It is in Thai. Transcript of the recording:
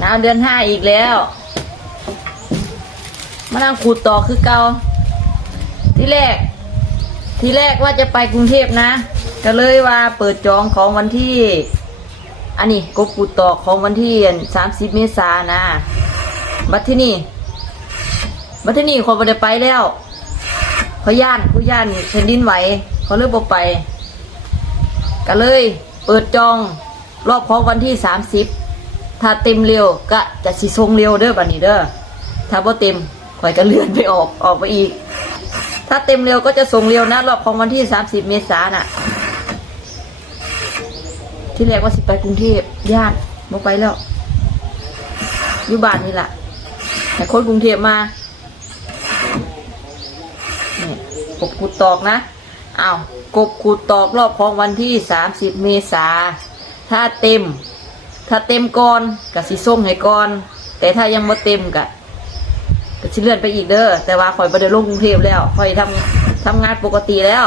หนาวเดือน5อีกแล้วมานั่งขูดต่อคือเก่าที่แรกว่าจะไปกรุงเทพนะก็เลยว่าเปิดจองของวันที่อันนี้ก็ขูดต่อของวันที่30 เมษายนนะบัดที่นี่เขาไม่ได้ไปแล้วเขาย่านแผ่นดินไหวเขาเลยบ่ไปก็เลยเปิดจองรอบของวันที่30ถ้าเต็มเร็วก็จะสิส่งเร็วเด้อบัดนี้เด้อถ้าบ่เต็มข่อยก็เลื่อนไปออกไปอีกถ้าเต็มเร็วก็จะส่งเร็วนะรอบของวันที่30 เมษายนน่ะที่แรกว่าสิไปกรุงเทพย่านบ่ไปแล้วอยู่บ้านนี่ล่ะแต่คนกรุงเทพมานี่กบขูดตอกนะอ้าวกบขูดตอกรอบของวันที่30 เมษาถ้าเต็มก่อนก็สิส่งให้ก่อนแต่ถ้ายังบ่เต็มก็สิเลื่อนไปอีกเด้อแต่ว่าข่อยบ่ได้ลงกรุงเทพแล้วข่อยทำงานปกติแล้ว